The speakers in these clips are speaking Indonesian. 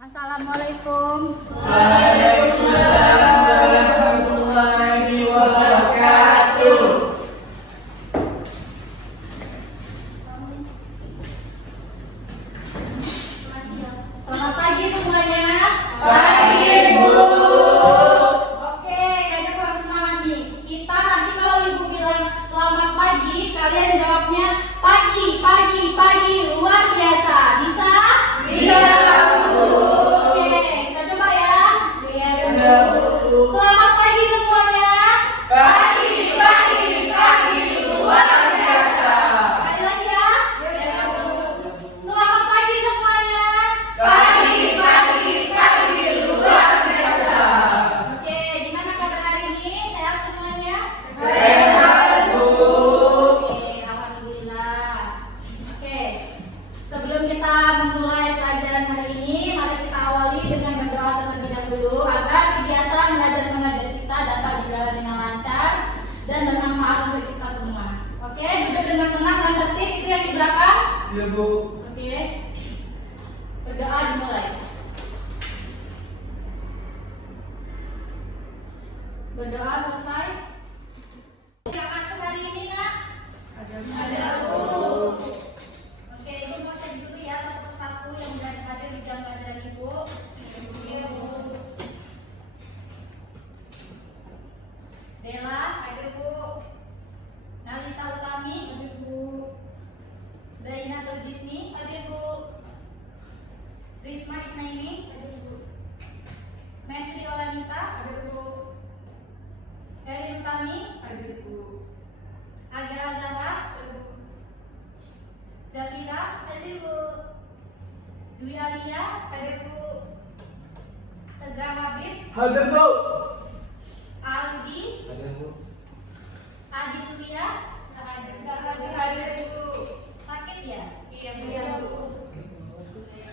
Assalamualaikum. Waalaikumsalam warahmatullahi wabarakatuh. Selamat pagi semuanya. Pagi, Bu. Oke, kayaknya kurang semangat nih. Kita nanti kalau Ibu bilang selamat pagi, kalian jawabnya pagi, pagi, pagi, luar biasa. Bisa? Bisa, Bu. Oke, kita coba ya. Iya, Bu. Selamat pagi semuanya. Pagi, pagi, pagi, luar biasa. Sekali lagi ya. Selamat pagi semuanya. Pagi, pagi, pagi, luar biasa. Oke, gimana kabar hari ini? Sehat semuanya? Sehat, Bu. Oke, alhamdulillah. Oke, sebelum kita memulai pelajaran hari ini, mari kita awali dengan berdoa terlebih dahulu agar kegiatan belajar mengajar kita dapat berjalan dengan lancar dan bermanfaat untuk kita semua. Oke, duduk dengan tenang dan tertib, itu yang di belakang. Iya, Bu. Oke, berdoa dimulai. Berdoa selesai. Yang masuk hari ini nak? Ada, Bu. Oke, Ibu mau cek dulu ya satu persatu yang sudah hadir di jam pelajaran Ibu. Iya, Bu. Dela, Ada, Bu. Nalita Utami, Ada, Bu. Daina Turjisni, Ada, Bu. Risma Isnaini, Ada, Bu. Mesri Olanita, Ada, Bu. Heri Utami, Ada, Bu. Agar Azara, Ada, Bu. Zafira, Ada, Bu. Dwi Alia, Ada, Bu. Tegar Habib, Ada, Bu. Aldi, Ada, Bu. Adi Surya. Ada, Bu. Sakit ya? Iya, Bu.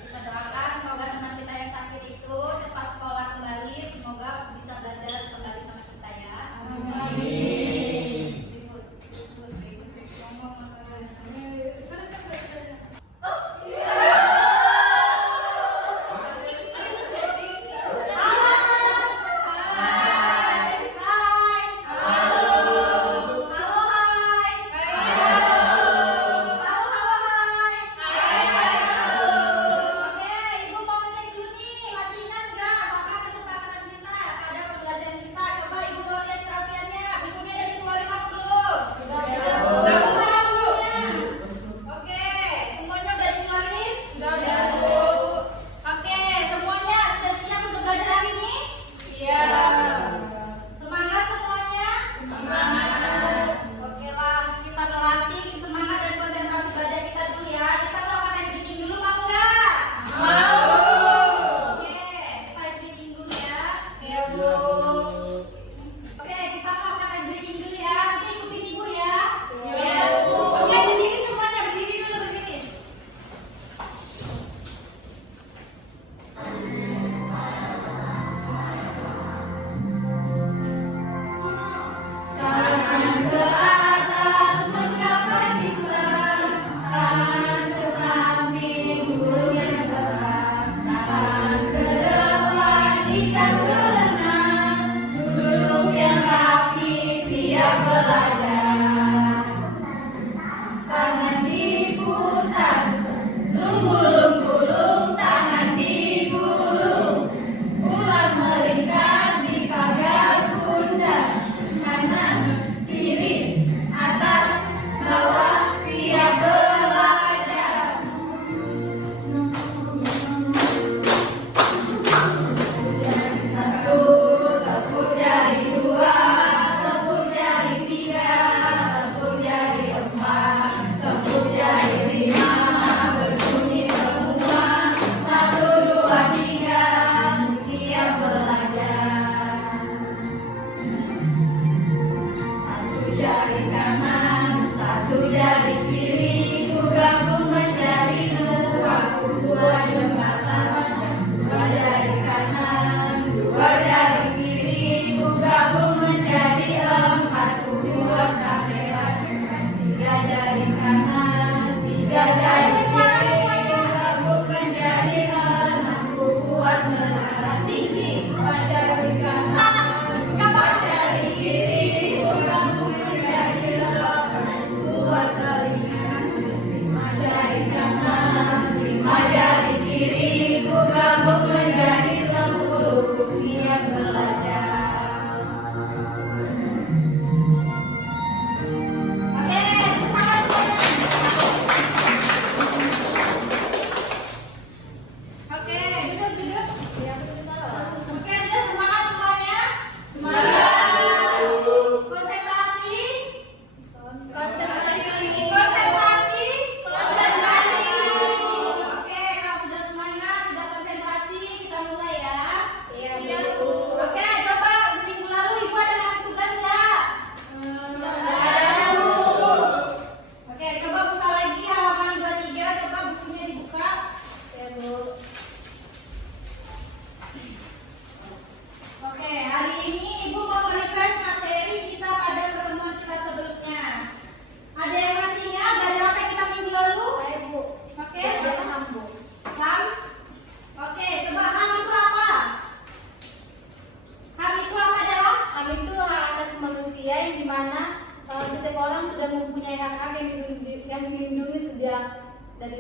Kita doakan semoga teman kita yang sakit itu cepat sekolah kembali, semoga bisa belajar kembali sama kita ya. Hai. Halo hai. Halo hai.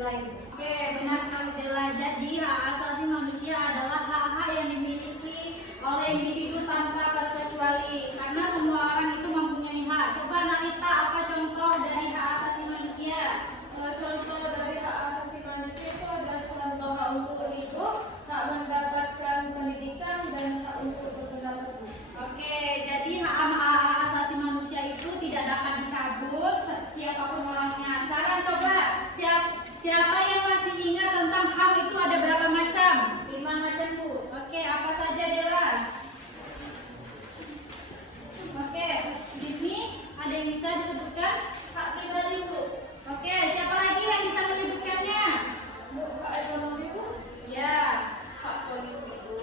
Pancasila itu. Oke, benar sekali Dela. Jadi hak asasi manusia adalah hak-hak yang dimiliki oleh individu tanpa terkecuali. Karena semua orang itu mempunyai hak. Coba Nalita, apa contoh dari hak asasi manusia? Contoh dari hak asasi manusia itu adalah contoh hak untuk hidup, hak mendapatkan pendidikan, dan hak untuk berpendapat. Oke, jadi hak asasi manusia itu tidak dapat dicabut siapapun orangnya. Sekarang coba siapa yang masih ingat tentang HAM itu ada berapa macam? 5 macam, Bu. Oke, apa saja Dela? Oke, di sini ada yang bisa disebutkan? Hak pribadi, Bu. Oke, siapa lagi yang bisa menyebutkannya? Bu, hak ekonomi, Bu. Ya, Hak politik, Bu.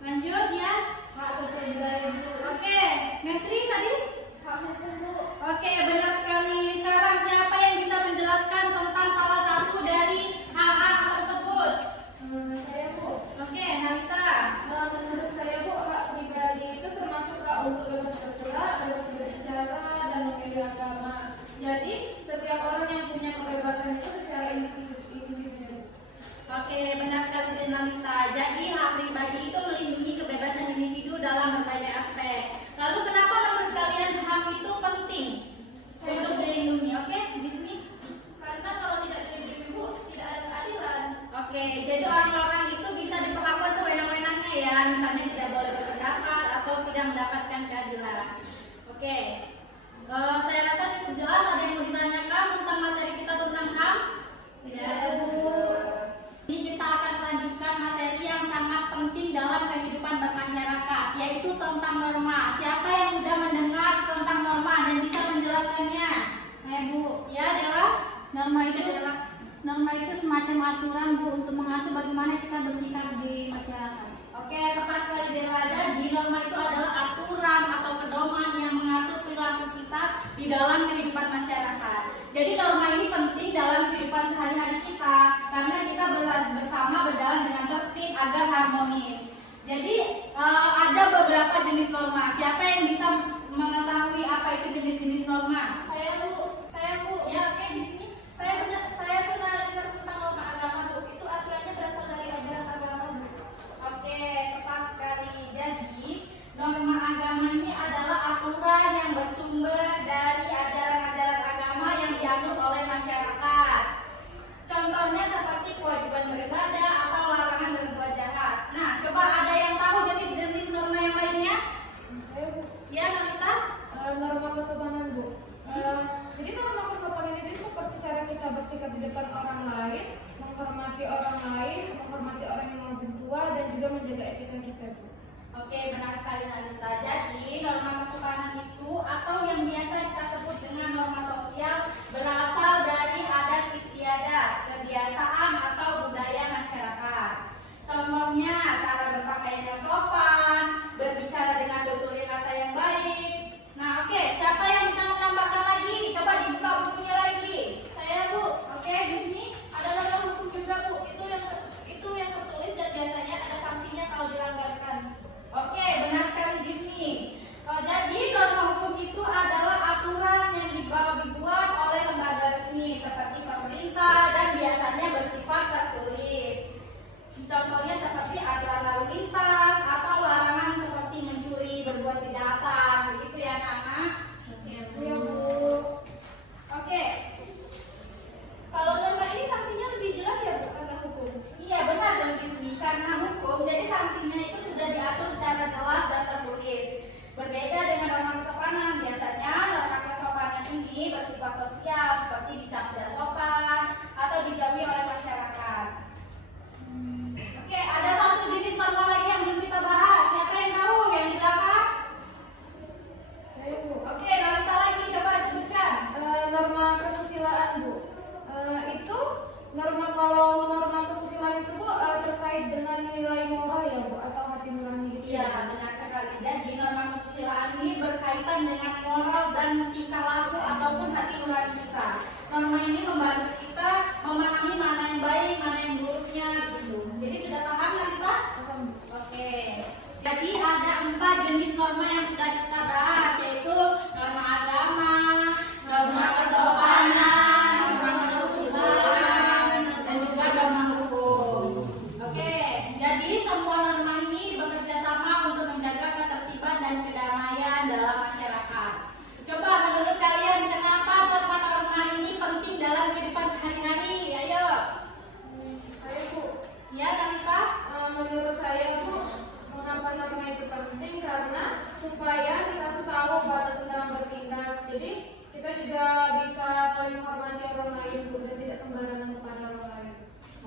lanjut ya. Hak sosial budaya, Bu. Oke, Mesri tadi? Hak hukum, Bu. Oke, benar sekali. Sekarang siapa yang bisa menjelaskan tentang salah satu dari hak-hak tersebut? Saya, Bu. Oke, Nalita. Menurut saya, Bu, hak pribadi itu termasuk hak untuk bebas bergerak, bebas berbicara, dan memilih agama. Jadi, setiap orang yang punya kebebasan itu secara individu. Oke, benar sekali Nalita. Jadi hak pribadi itu melindungi kebebasan individu dalam berbagai aspek. Lalu kenapa menurut kalian HAM itu penting untuk dilindungi? Oke, di sini. Karena kalau tidak dilindungi, Bu, tidak ada keadilan. Oke, jadi orang-orang itu bisa diperlakukan sewenang-wenangnya ya, misalnya tidak boleh berpendapat atau tidak mendapatkan keadilan. Oke, saya rasa cukup jelas. Ada yang mau ditanyakan tentang materi kita tentang HAM? Tidak ada, Bu. Ini kita akan melanjutkan materi yang sangat penting dalam kehidupan bermasyarakat, yaitu tentang norma. Siapa yang sudah mendengar tentang norma dan bisa menjelaskannya? Bu. Ya, Dela? Norma itu semacam aturan, Bu, untuk mengatur bagaimana kita bersikap di masyarakat. Oke, tepat sekali Dela. Jadi norma itu adalah aturan atau pedoman yang mengatur perilaku kita di dalam kehidupan masyarakat. Jadi norma ini penting dalam kehidupan sehari-hari kita karena kita bersama berjalan dengan tertib agar harmonis. Jadi ada beberapa jenis norma. Siapa yang bisa mengetahui apa itu jenis-jenis norma? Saya, Bu. Ya, oke, di sini. Saya pernah dengar tentang norma agama, Bu. Itu aturannya berasal dari ajaran agama, Bu. Oke, tepat sekali. Jadi, norma agama ini adalah aturan yang bersumber dari ajaran-ajaran agama yang dianut oleh masyarakat. Contohnya seperti kewajiban beribadah atau larangan berbuat jahat. Nah, coba ada yang tahu jenis-jenis norma yang lainnya? Saya, Bu. Ya, Nalita? Norma kesopanan, Bu. Jadi norma kesopanan itu seperti cara kita bersikap di depan orang lain, menghormati orang lain, menghormati orang yang lebih tua, dan juga menjaga etika kita, Bu. Oke, benar sekali Nalita. Jadi, norma kesopanan itu atau yang biasa kita sebut dengan norma sosial berasal dari adat istiadat, kebiasaan atau budaya masyarakat. Contohnya, cara berpakaian yang sopan, berbicara dengan tutur kata yang baik. Nah, oke, siapa yang bisa menambahkan lagi? Coba dibuka bukunya lagi. Saya, Bu. Oke, di sini. Ada norma hukum juga, Bu. Itu yang tertulis dan biasanya ada sanksinya kalau dilanggarkan. Oke, benar sekali di sini. Jadi norma hukum itu adalah aturan yang dibuat oleh lembaga resmi seperti pemerintah dan biasanya bersifat tertulis. Contohnya seperti aturan lalu lintas atau larangan seperti mencuri, berbuat kejahatan, begitu ya anak-anak. Ya, Bu. Oke. Kalau norma ini sanksinya lebih jelas ya, Bu, karena hukum. Iya benar dong Disney, karena hukum jadi sanksinya itu sudah diatur secara jelas dan tertulis. Berbeda dengan norma kesopanan, biasanya norma kesopanan ini bersifat sosial seperti dicap tidak sopan atau dijauhi oleh masyarakat. Oke, ada satu jenis norma lagi yang belum kita bahas. Siapa yang tahu yang di belakang? Saya, Bu. Oke, Nalita lagi coba sebutkan. Norma kesusilaan, Bu. Itu kalau norma kesusilaan itu, Bu, terkait dengan nilai moral ya, Bu, atau hati nurani gitu. Iya, benar sekali. Jadi norma kesusilaan ini berkaitan dengan moral dan tingkah laku ataupun hati nurani kita. Norma ini membantu kita memahami mana yang baik, mana yang buruknya, gitu. Jadi sudah paham Nalita? Oke. Jadi ada 4 jenis norma yang sudah kita bahas, yaitu norma agama, norma kesopanan, norma kesusilaan, dan Jadi semua norma ini bekerja sama untuk menjaga ketertiban dan kedamaian dalam masyarakat. Coba menurut kalian kenapa norma-norma ini penting dalam kehidupan sehari-hari? Ayo. Saya Bu, Ya, Nalita? menurut saya Bu, mengapa norma itu penting karena supaya kita tuh tahu batasan dalam bertindak. Jadi kita juga bisa saling menghormati orang lain Bu dan tidak sembarangan kepada orang lain.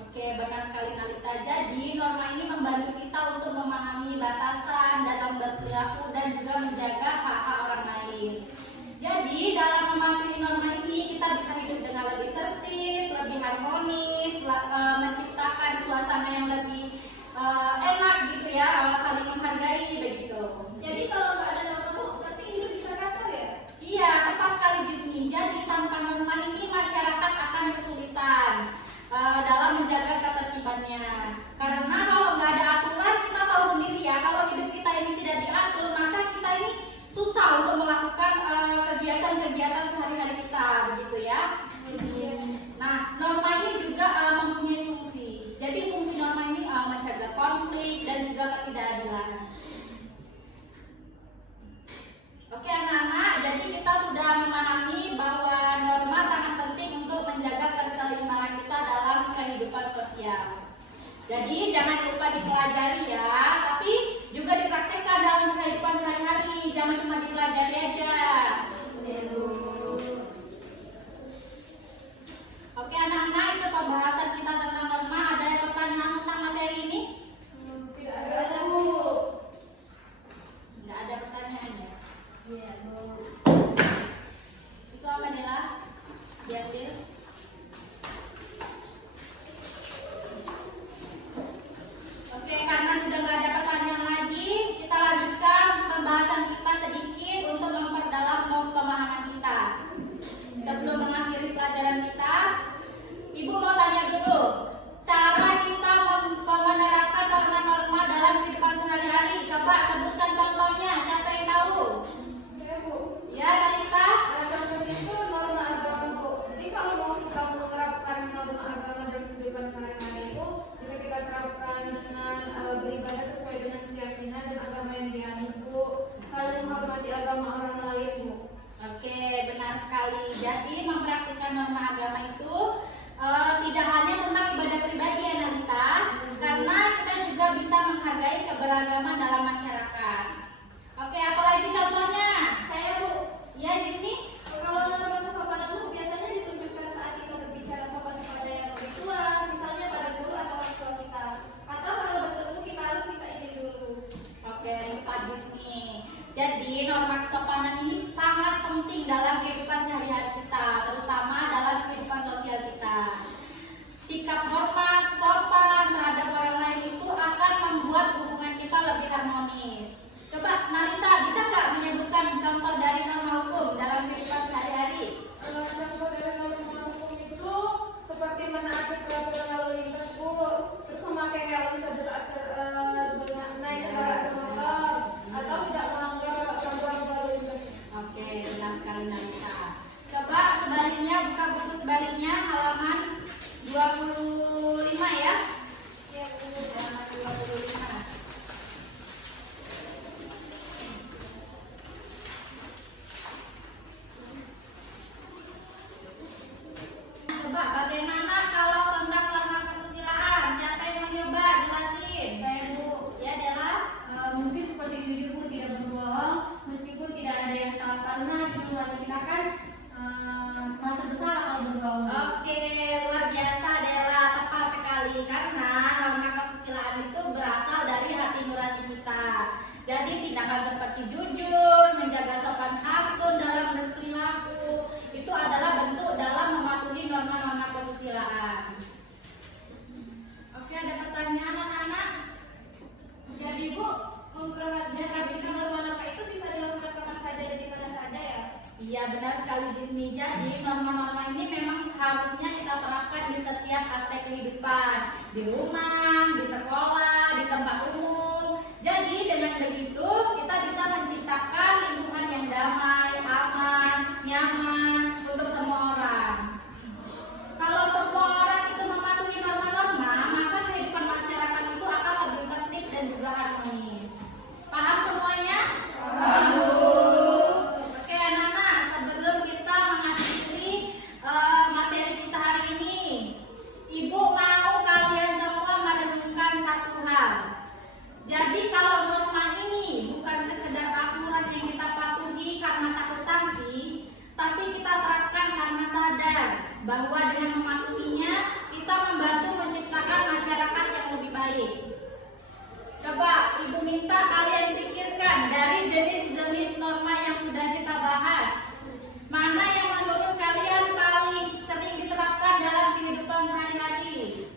Oke, benar sekali Nalita. Jadi norma ini membantu kita untuk memahami batasan dalam berperilaku dan juga menjaga hak-hak orang lain. Jadi dalam mematuhi norma ini kita bisa hidup dengan lebih tertib, lebih harmonis, menciptakan suasana yang lebih enak gitu ya, saling menghargai begitu. Jadi kalau nggak ada norma Bu, berarti hidup bisa kacau ya? Iya, tepat sekali Jismi. Jadi tanpa norma ini masyarakat akan kesulitan dalam menjaga ketertibannya. Karena kalau nggak ada aturan, kita tahu sendiri ya, kalau hidup kita ini tidak diatur, maka kita ini susah untuk melakukan kegiatan-kegiatan sehari-hari kita, begitu ya. Nah, norma ini juga mempunyai fungsi. Jadi fungsi norma ini mencegah konflik dan juga ketidakadilan. Oke anak-anak, jadi kita sudah memahami bahwa norma sangat penting untuk menjaga keseimbangan kita dalam kehidupan sosial. Jadi jangan lupa dipelajari ya, tapi juga dipraktekkan dalam kehidupan sehari-hari, jangan cuma dipelajari aja. Oke anak-anak, itu pembahasan kita tentang norma. Ada yang pertanyaan tentang materi ini? Tidak Nggak ada. ada Bu. Nggak ada pertanyaan ya? Iya Bu. Itu apa Nela? Diambil. Oke, karena sudah nggak ada pertanyaan lagi, kita lanjutkan pembahasan kita sedikit untuk memperdalam pemahaman kita. Sebelum mengakhiri pelajaran kita, Ibu mau tanya dulu, cara kita menerapkan norma-norma dalam kehidupan sehari-hari. Coba sebutkan contohnya, siapa yang tahu? Saya Bu. Ya, Nalita. Contohnya itu norma agama Bu. Jadi kalau mau kita menerapkan norma agama dalam kehidupan sehari-hari itu bisa kita terapkan dengan beribadah sesuai dengan keyakinan dan agama yang dianut Bu. Saling menghormati agama orang lain Bu. Oke, benar sekali. Jadi mempraktikkan norma agama itu tidak hanya tentang ibadah pribadi ya Nalita, karena kita juga bisa menghargai keberagaman dalam masyarakat. Oke, apalagi contohnya? Saya Bu. Ya, Jismi? Kalau norma kesopanan Bu biasanya ditunjukkan saat kita berbicara sopan kepada yang lebih tua, misalnya pada guru atau orang tua kita. Atau kalau bertemu kita harus minta izin dulu. Oke, Pak Jismi. Jadi norma kesopanan ini sangat penting dalam kehidupan sehari-hari kita, terutama dalam kehidupan sosial kita. Sikap hormat, sopan terhadap orang lain itu akan membuat hubungan kita lebih harmonis. Coba Nalita, bisa nggak menyebutkan Coba Ibu minta kalian pikirkan dari jenis-jenis norma yang sudah kita bahas. Mana yang menurut kalian paling sering diterapkan dalam kehidupan sehari-hari?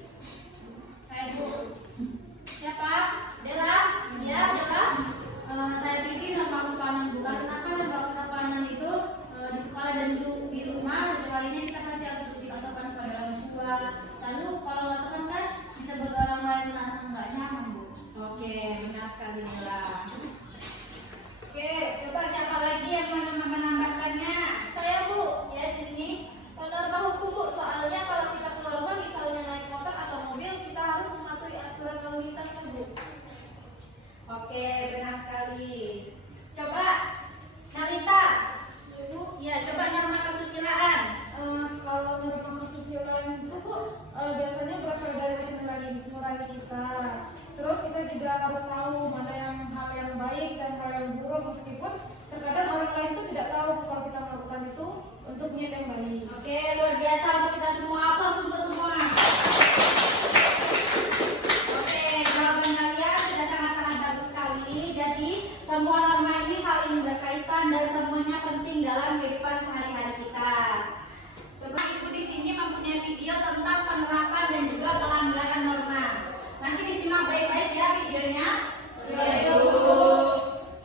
Bu. Siapa? Dela? Ya, Dela? Saya pikir norma kesopanan juga. Kenapa norma kesopanan itu di sekolah dan di rumah kalinya kita kasih harus bersikap sopan pada orang tua. Lalu kalau lakukan kan bisa buat orang lain merasa nggak nyaman, Bu. Oke, benar sekali Dela. Oke, coba siapa lagi yang mau menambahkannya? Saya, Bu. Ya, di sini. Norma hukum, Bu. Soalnya kalau kita keluar rumah misalnya naik motor atau mobil, kita harus mematuhi aturan lalu lintas, Bu. Oke, benar sekali. Coba Nalita. Ibu, ya coba norma kesusilaan. Kalau norma kesusilaan itu Bu, biasanya berasal dari nilai kita. Terus kita juga harus tahu mana yang hal yang baik dan hal yang buruk, meskipun terkadang orang lain itu tidak tahu kalau kita melakukan itu untuk niat yang baik. Oke, luar biasa untuk kita semua. Aplaus untuk semua. Oke, jawaban kalian sudah sangat-sangat bagus sekali. Jadi semua norma ini saling berkaitan dan semuanya penting dalam kehidupan sehari-hari kita. Coba Ibu di sini mempunyai video tentang penerapan dan juga pelanggaran norma. Nanti disimak baik-baik ya videonya. Baik, Bu.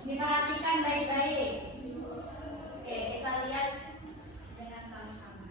Diperhatikan baik-baik. Oke, kita lihat dengan sama-sama.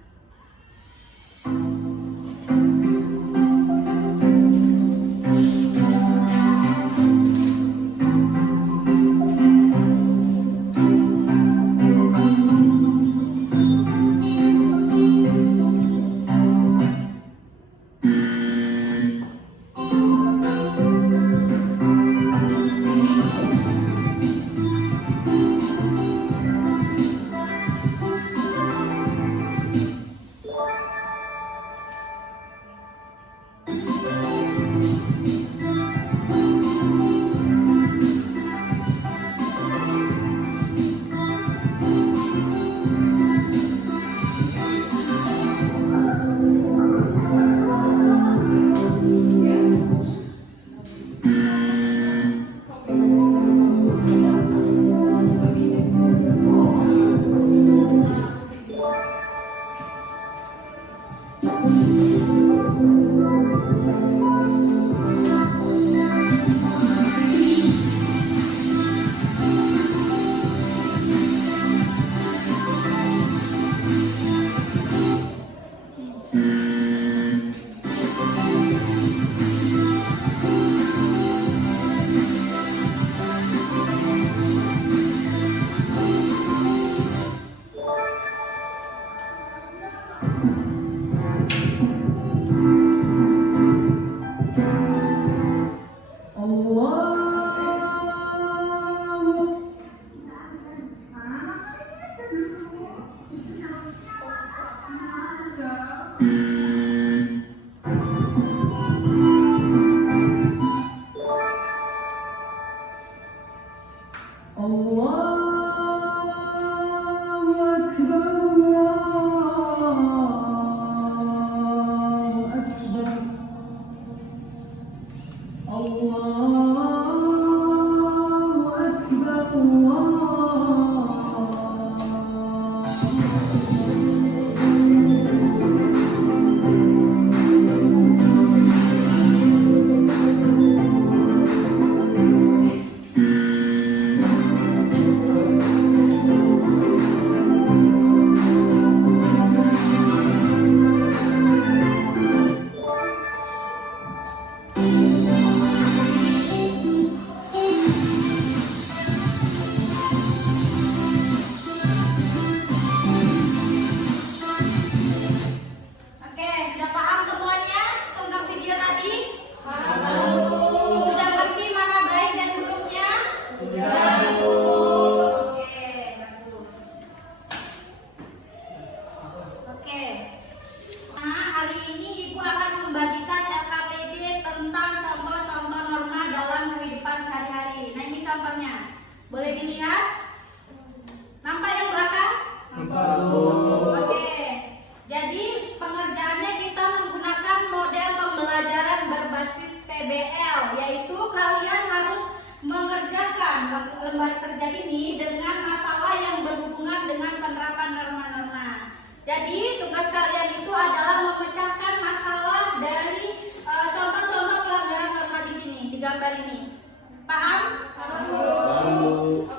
lembar kerja ini dengan masalah yang berhubungan dengan penerapan norma-norma. Jadi tugas kalian itu adalah memecahkan masalah dari contoh-contoh pelanggaran norma di sini, di gambar ini. Paham? Paham.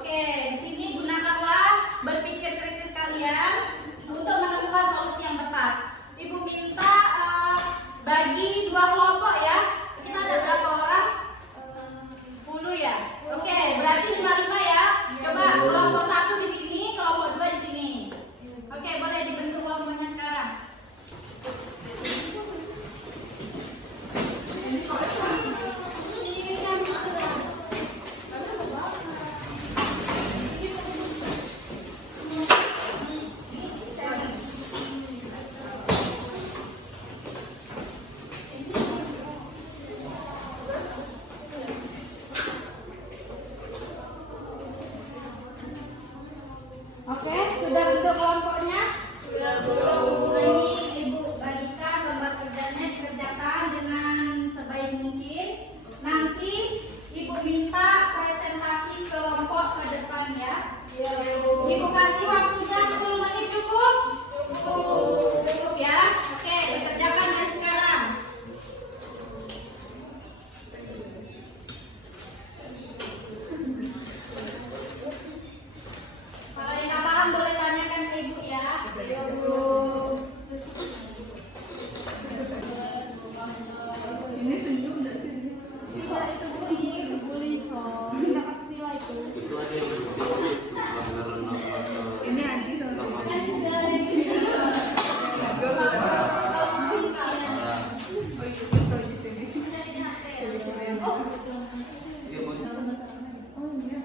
Oke, di sini gunakanlah berpikir kritis kalian untuk menemukan solusi yang tepat. Ibu minta bagi 2 kelompok ya. Kita ada berapa orang? 10 ya. Oke, berarti 5-5 ya. Coba kelompok 1 di sini, kelompok 2 di sini. Oke, boleh dibentuk kelompoknya sekarang. Oke, sudah bentuk kelompoknya? Sudah. Ini Ibu bagikan lembar kerjanya dikerjakan dengan sebaik mungkin. Nanti Ibu minta presentasi kelompok ke depan ya. Ibu kasih waktunya 10 menit cukup? Cukup ya. Oke, dikerjakan dari sekarang. Kalau yang nggak paham boleh tanyakan ke Ibu ya. Ini senyum nggak sih? Tidak, itu bully Cong. Kita kasih sila itu. Itu ada yang bersih pelanggaran norma. Ini Andi sama Kan dari Oh iya, betul di sini. Oh, betul. Iya, Bu. Oh iya.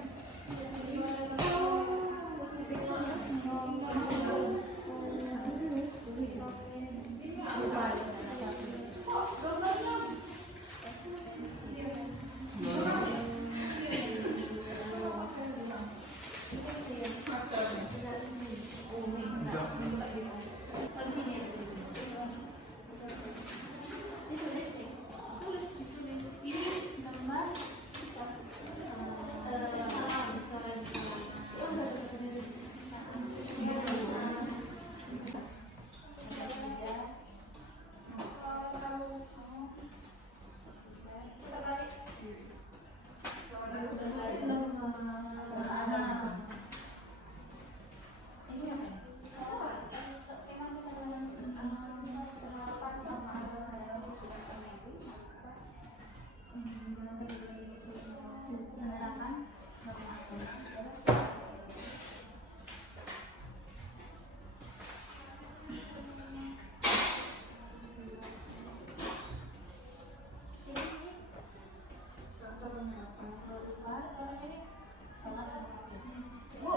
Bu,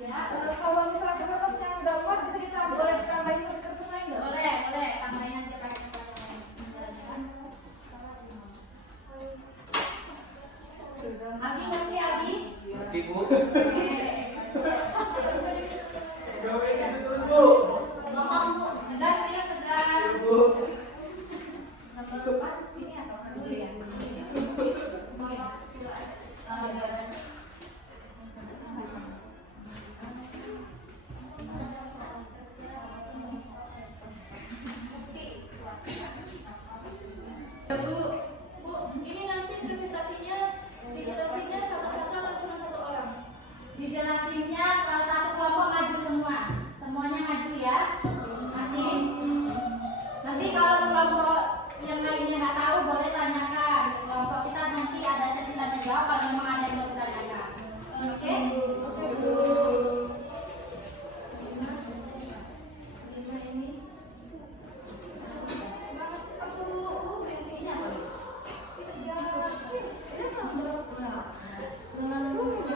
ya. Kalau misalnya kertas yang gambar bisa ditambah, boleh ditambahin ke kertas lain nggak? Boleh, boleh. Tambahin aja pakai kertas lain. Adi ngerti Adi? Ngerti, Bu? Tegas ya, tegas. Ini apa? Dulu ya. Bu, ini nanti presentasinya dijelasinnya satu-satu atau cuma 1 orang? Dijelasinnya salah satu kelompok maju semua. Semuanya maju ya. Nanti kalau kelompok yang lainnya nggak tahu boleh tanyakan ke kelompok kita, nanti ada sesi tanya jawab kalau memang ada yang mau ditanyakan. Oke?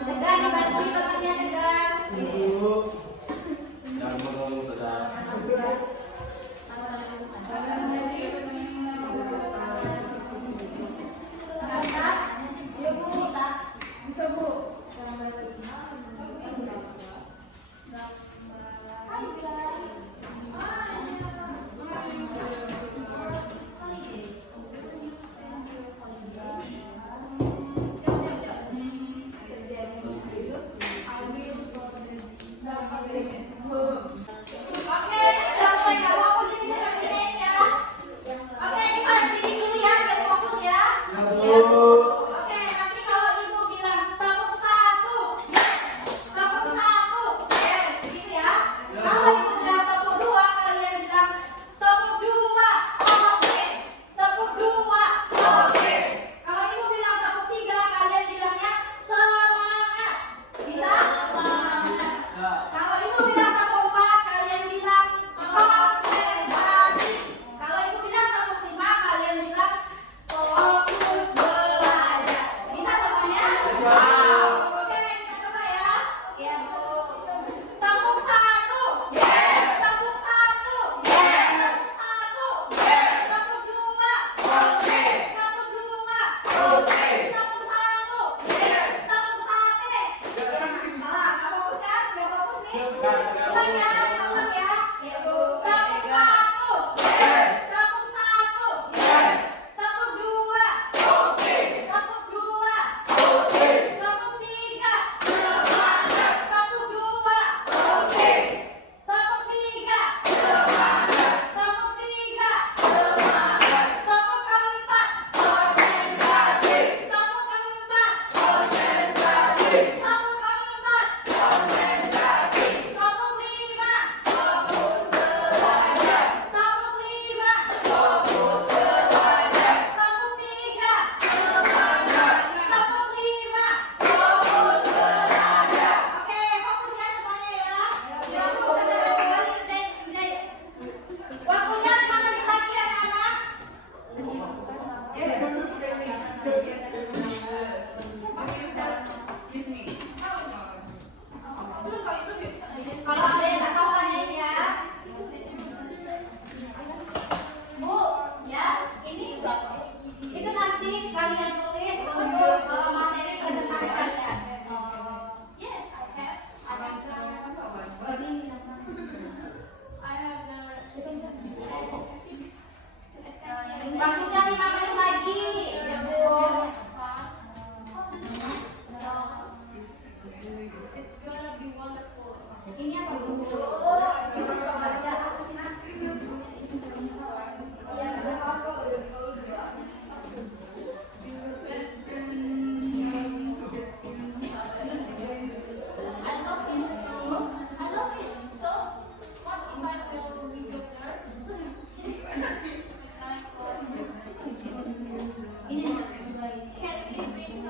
Tegar dibantuin tangannya tegar. Jangan ngomong tegak. Bisa? Ya Bu, bisa.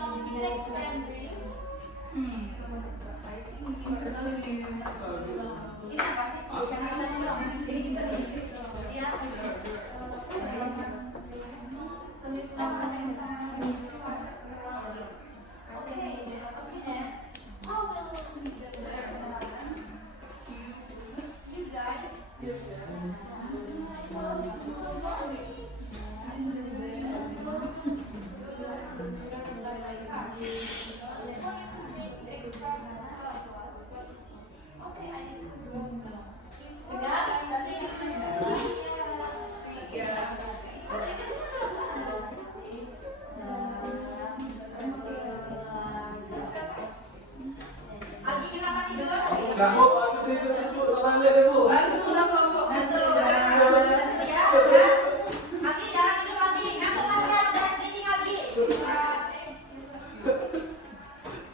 Sex and drinks. Enggak Bu, habis itu Bu, tangan lihat Bu. Bantu lah kok. Bantu. Ya. Agi jangan tidur lagi. Ngantuk masih udah sedikit lagi.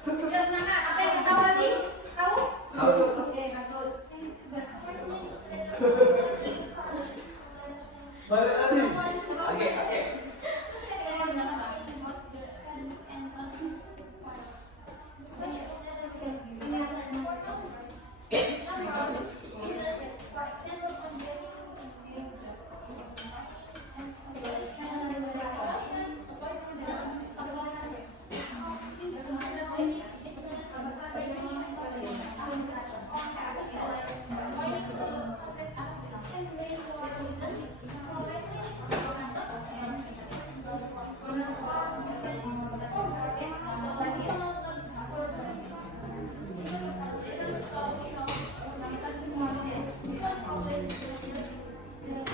Udah semangat. Apa yang tahu lagi? Tahu? Tahu. Oke, bagus. Balik lagi. Oke.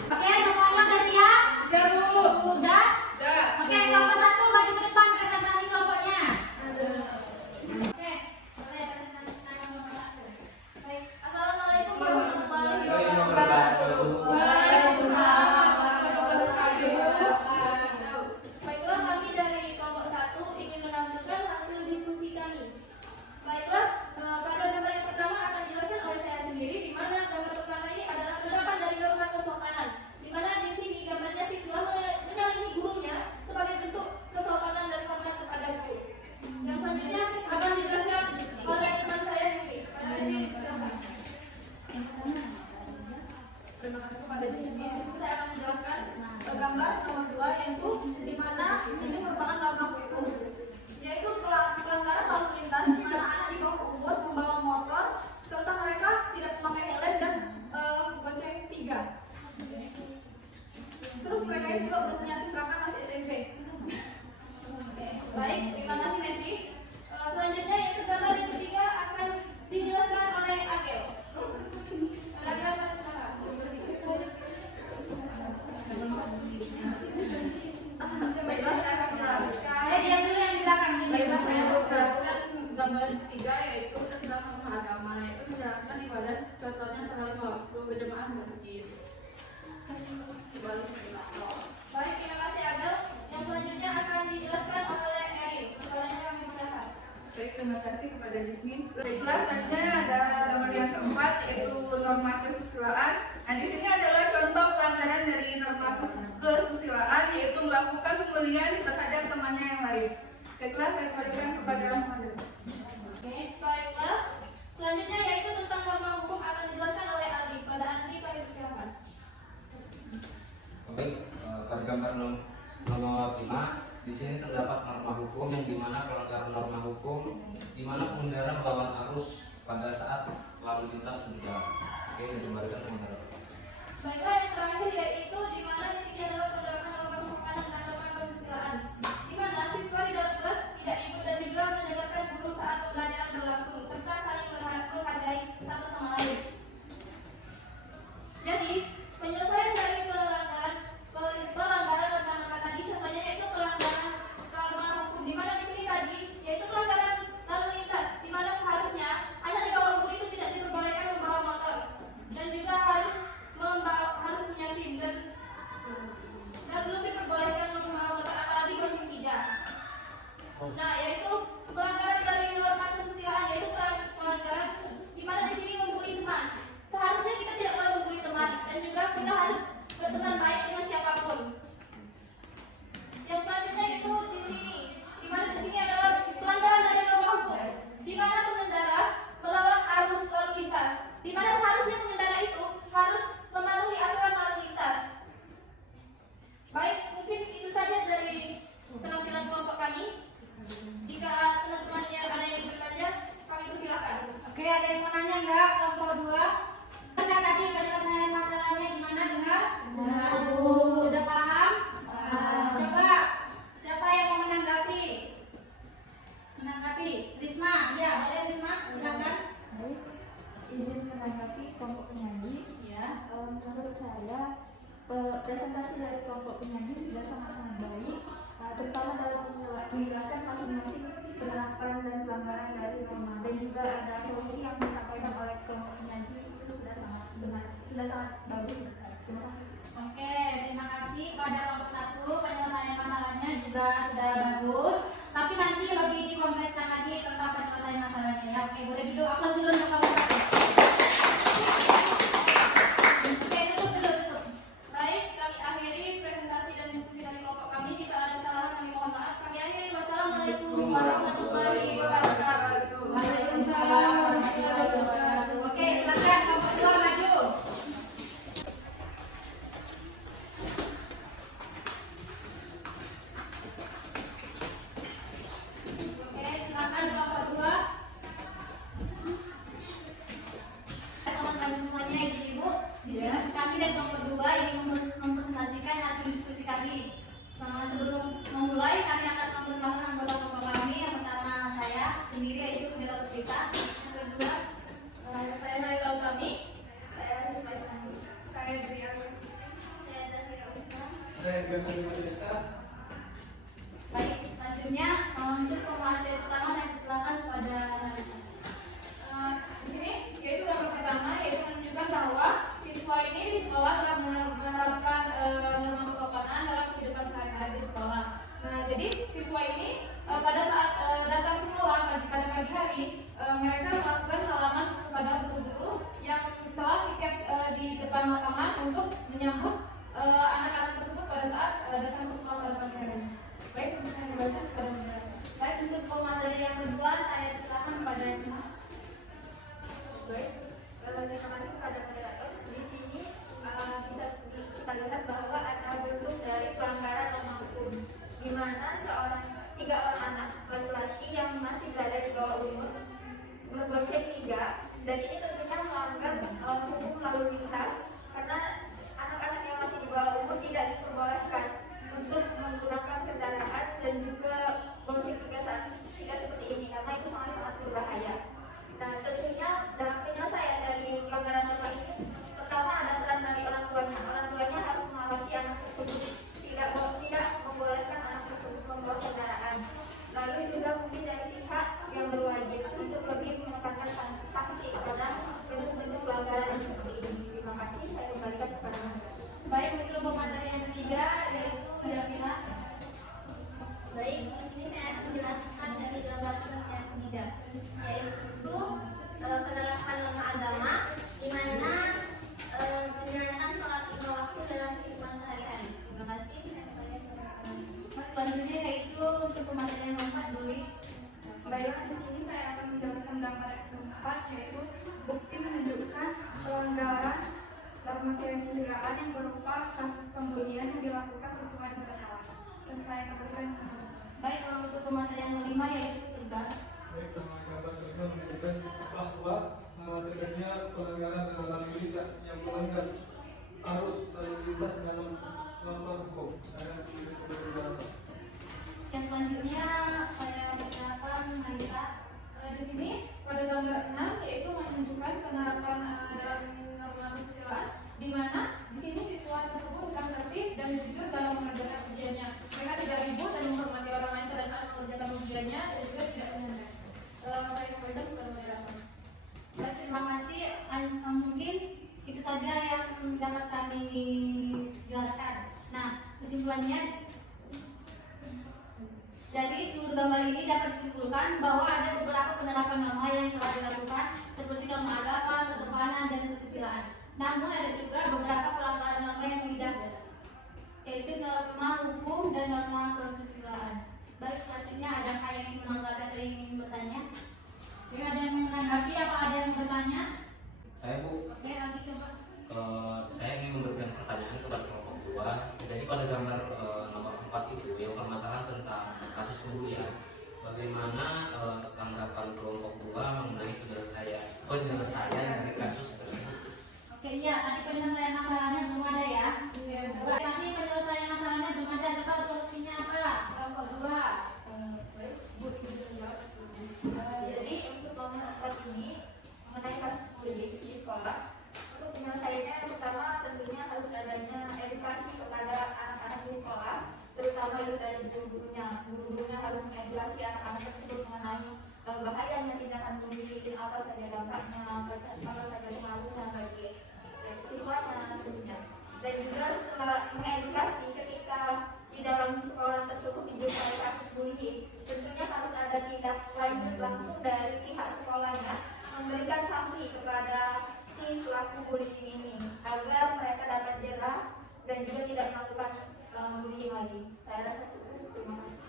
Oke, semuanya udah siap? Udah? Oke, kelompok 1 maju ke depan presentasi kelompoknya. Oke, boleh presentasi kelompok 1. Baik, assalamualaikum warahmatullahi wabarakatuh. Wabarakatuh. Waalaikumsalam warahmatullahi wabarakatuh. Baiklah, kami dari kelompok 1 ingin menampilkan hasil diskusi kami. Baiklah, pada gambar yang pertama akan dijelaskan oleh saya sendiri, di mana gambar pertama ini adalah penerapan dari norma kesopanan, di mana di sini gambarnya siswa menyalimi gurunya sebagai bentuk kesopanan dan hormat kepada guru. Yang selanjutnya akan dijelaskan oleh teman saya di sini. Silakan. Terima kasih kepada Jismi. Di sini saya akan menjelaskan gambar nomor 2, yaitu di mana ini merupakan norma hukum, yaitu pelanggaran lalu lintas di mana anak di bawah umur membawa motor serta mereka tidak memakai helm dan bonceng 3. Terus mereka itu juga belum punya SIM karena masih SMP. Baik, terima kasih Messi. Selanjutnya yaitu gambar yang ketiga akan dijelaskan oleh Agel. Silakan. Baiklah, saya akan menjelaskan. Diam dulu yang di belakang. Baiklah, saya akan menjelaskan gambar ketiga, yaitu tentang norma agama, yaitu menjalankan ibadah. Contohnya salat waktu berjamaah masjid. Kembali ke belakang. Baik, terima kasih Agel. Yang selanjutnya akan dijelaskan oleh Erin. Suaranya kami persilakan. Baik, terima kasih kepada Jasmine. Baiklah, selanjutnya ada gambar yang keempat, yaitu norma kesusilaan. Nah, di sini adalah contoh pelanggaran dari norma kesusilaan, yaitu melakukan pemberian terhadap temannya yang lain. Baiklah, saya kembalikan kepada Muhammad. Baiklah. Selanjutnya yaitu tentang norma hukum akan dijelaskan oleh Aldi. Pada Aldi, kami persilakan. Baik, pada gambar nomor 5 di sini terdapat norma hukum yang dimana pelanggaran norma hukum dimana pengendara melawan arus pada saat lalu lintas berjalan. Oke, saya kembalikan ke moderator. Baiklah, yang terakhir yaitu di mana di sini adalah penerapan norma kesopanan dan norma kesusilaan, di mana siswa di dalam kelas tidak ikut dan juga mendengarkan guru saat pembelajaran berlangsung serta saling menghargai satu sama lain. Jadi, penyelesaian dari pelanggaran norma-norma tadi contohnya yaitu pelanggaran norma hukum, di mana di sini tadi yaitu pelanggaran lalu lintas, di mana seharusnya anak di bawah umur itu tidak diperbolehkan membawa motor dan juga harus punya SIM dan belum diperbolehkan membawa motor apalagi bonceng 3. Nah, yaitu pelanggaran dari norma kesusilaan, yaitu pelanggaran di mana di sini membuli teman. Seharusnya kita tidak boleh membuli teman dan juga kita harus berteman baik dengan siapapun. Yang selanjutnya itu di sini, di mana di sini adalah menghadapi kelompok penyanyi, Ya. menurut saya presentasi dari kelompok penyanyi sudah sangat-sangat baik, terutama dalam menjelaskan masing-masing penerapan dan pelanggaran dari norma, dan juga ada solusi yang disampaikan oleh kelompok penyanyi itu sudah sangat bagus. Terima kasih. Oke, terima kasih pada kelompok 1, penyelesaian masalahnya juga sudah bagus. Tapi nanti lebih dikompletkan lagi tentang penyelesaian masalahnya ya. Oke, boleh duduk. Aplaus dulu untuk kelompok 1. Oke, tutup. Baik, kami akhiri presentasi dan diskusi dari kelompok kami. Jika ada kesalahan kami mohon maaf. Kami akhiri. Wassalamualaikum warahmatullahi wabarakatuh. Waalaikumsalam warahmatullahi wabarakatuh. Oke, silakan kelompok 2 maju. Oke, silakan kelompok 2. Teman-teman semuanya, izin Ibu, di sini kami dan kelompok 2 ingin mempresentasikan hasil diskusi kami. Sebelum memulai, kami akan memperkenalkan anggota kelompok kami. Yang pertama saya sendiri, yaitu Bella Putrita. Yang kedua, Saya Naila Utami. Saya Rizky Sandi. Saya Driana. saya Zafira Usman. Saya Gafari Majeska. Baik, selanjutnya untuk pemateri pertama saya persilakan kepada Di sini yaitu gambar pertama yaitu menunjukkan bahwa siswa ini di sekolah telah menerapkan norma kesopanan dalam kehidupan sehari-hari di sekolah. Nah, jadi siswa ini pada saat datang sekolah pada pagi hari mereka melakukan salaman kepada guru-guru yang telah piket di depan lapangan untuk menyambut anak-anak tersebut pada saat datang ke sekolah pada pagi hari. Baik, untuk saya baca kepada Bunda. baik untuk pemateri yang kedua saya persilakan kepada Isma. Baik, terima kasih kepada moderator. Di sini bisa kita lihat bahwa ada bentuk dari pelanggaran norma hukum, di mana tiga orang anak laki-laki yang masih berada di bawah umur berbonceng tiga, dan ini tentunya melanggar hukum lalu lintas karena anak-anak yang masih di bawah umur tidak diperbolehkan untuk menggunakan kendaraan dan juga bonceng tiga seperti ini karena itu sangat-sangat berbahaya. Nah, tentunya dalam penyelesaian dari pelanggaran norma ini, pertama ada peran dari orang tuanya. Orang tuanya harus mengawasi anak tersebut, tidak membolehkan anak tersebut membawa kendaraan. Lalu juga mungkin dari pihak yang berwajib untuk lebih menekankan sanksi kepada bentuk-bentuk pelanggaran yang seperti ini. Terima kasih. Saya kembalikan kepada Anda. Baik untuk pemateri yang ketiga yaitu Jamila. Baik, di sini saya akan menjelaskan dari gambar yang ketiga, yaitu penerapan norma agama, di mana menjalankan sholat lima waktu dalam kehidupan sehari-hari. Terima kasih. Selanjutnya yaitu untuk pemateri yang keempat Dwi. Baik, di sini saya akan menjelaskan gambar yang keempat yaitu bukti menunjukkan pelanggaran norma kesusilaan yang berupa kasus pembulian yang dilakukan siswa di sekolah. Terus saya kembalikan. Baik untuk pemateri yang kelima yaitu Tegar. Baik, gambar kelima menunjukkan bahwa terjadinya pelanggaran lalu lintas yang melanggar arus lalu lintas dalam norma hukum. Saya tidak. Yang selanjutnya saya persilakan Marisa. Di sini pada gambar 6 yaitu menunjukkan penerapan dalam norma kesusilaan, di mana di sini siswa tersebut sedang tertib dan jujur dalam mengerjakan ujiannya. Mereka tidak ribut dan menghormati orang lain pada saat mengerjakan ujiannya dan juga tidak menyerah. Saya kembalikan kepada moderator. Baik, terima kasih. Mungkin itu saja yang dapat kami jelaskan. Nah, kesimpulannya dari seluruh gambar ini dapat disimpulkan bahwa ada beberapa penerapan norma yang telah dilakukan seperti norma agama, kesopanan, dan kesusilaan. Namun ada juga beberapa pelanggaran norma yang dijaga, yaitu norma hukum dan norma kesusilaan. Baik, selanjutnya adakah yang ingin menanggapi atau ingin bertanya? Oke, ada yang menanggapi apa ada yang bertanya? Saya Bu, Oke, lagi coba. saya ingin memberikan pertanyaan kepada kelompok 2. Jadi pada gambar nomor 4 itu yang permasalahan tentang kasus pembulian, bagaimana tanggapan kelompok 2 mengenai penyelesaian dari kasus tersebut? Oke, iya, tadi penyelesaian masalahnya belum ada ya. Coba nanti penyelesaian masalahnya belum ada, coba solusinya apa? Kelompok 2. Jadi untuk nomor 4 ini mengenai kasus bahayanya tindakan bunuh diri, apa saja dampaknya, apa saja pengaruhnya bagi siswanya tentunya. Dan juga setelah mengedukasi ketika di dalam sekolah tersebut dijumpai kasus bullying, tentunya harus ada tindak lanjut langsung dari pihak sekolahnya memberikan sanksi kepada si pelaku bullying ini agar mereka dapat jerah dan juga tidak melakukan bullying lagi. Saya rasa cukup. Terima kasih.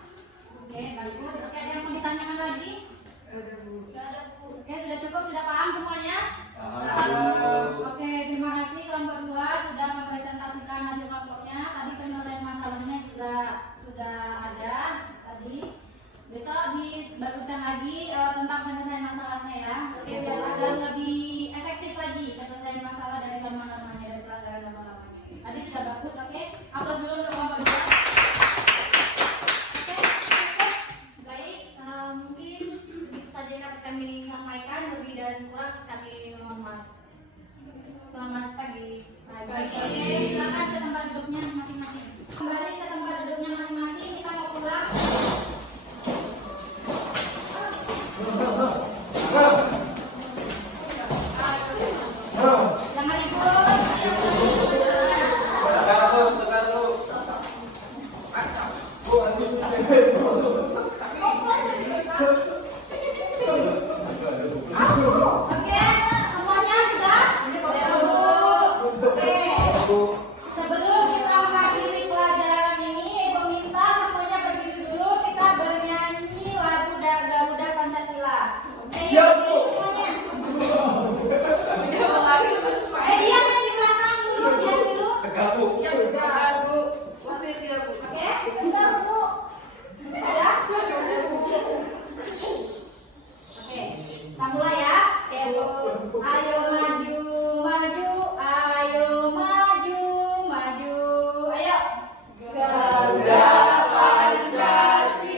Oke, bagus. Oke, ada yang mau ditanyakan lagi? Gak ada Bu. Oke, sudah cukup, sudah paham semuanya? Oke, terima kasih kelompok 2 sudah mempresentasikan hasil kelompoknya. Tadi penilaian masalahnya juga sudah ada tadi. Besok dibaguskan lagi tentang penyelesaian masalahnya ya. Oke, biar agar lebih efektif lagi penyelesaian masalah dari norma-normanya, dari pelanggaran norma-normanya. Tadi sudah bagus, oke. Aplaus dulu untuk kelompok 2. Baik, mungkin segitu saja yang kami sampaikan, lebih dan kurang kami mohon maaf. Selamat pagi. Oke, silakan ke tempat duduknya masing-masing. Kembali ke tempat duduknya masing-masing, kita mau pulang. Jangan ribut. Oke, semuanya sudah? Oke. Sebelum kita mengakhiri pelajaran ini, Ibu minta semuanya berdiri dulu, kita bernyanyi lagu Garuda Pancasila. Oke, yuk semuanya. Diam yang di belakang dulu, diam dulu. Ya udah, Bu. Usir dia, Bu. Oke, bentar Bu. Udah? Oke, kita mulai ya. Ayo maju, maju, ayo maju, maju, ayo. Garuda Pancasila,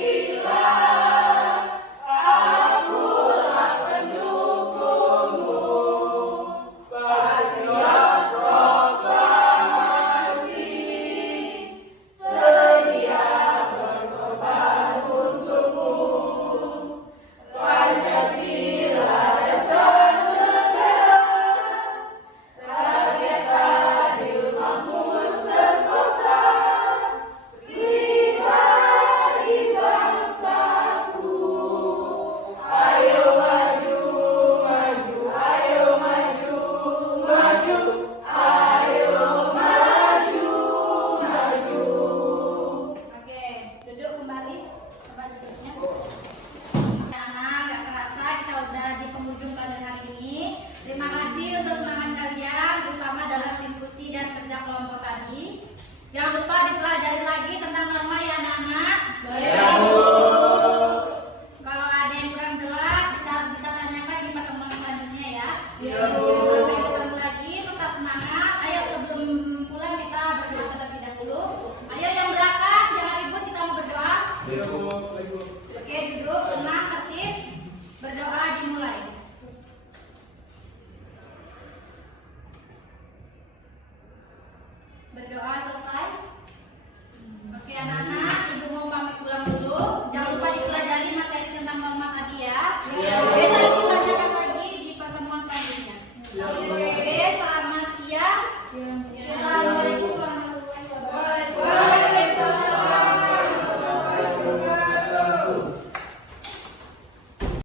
akulah pendukungmu. Patriot proklamasi, sedia berkorban untukmu. Pancasila dasar negara, rakyat adil makmur sentosa, pribadi bangsaku. Ayo maju, maju, ayo maju, maju, ayo maju, maju. Oke, duduk kembali tempat duduknya. Karena gak kerasa kita udah di penghujung pelajaran hari ini. Terima kasih untuk semangat kalian, terutama dalam diskusi dan kerja kelompok tadi. Jangan lupa dipelajari lagi tentang norma ya anak-anak. Kalau ada yang kurang jelas, kita bisa tanyakan di pertemuan selanjutnya ya. Sampai ketemu lagi, tetap semangat. Ayo sebelum pulang kita berdoa terlebih dahulu. Ayo yang belakang, jangan ribut, kita mau berdoa. Oke, duduk, tenang, tertib. Berdoa dimulai. Berdoa selesai. Oke anak-anak, ibu mau pamit pulang dulu. Jangan lupa dipelajari materi tentang norma tadi ya. Oke, saya lanjutkan lagi di pertemuan selanjutnya.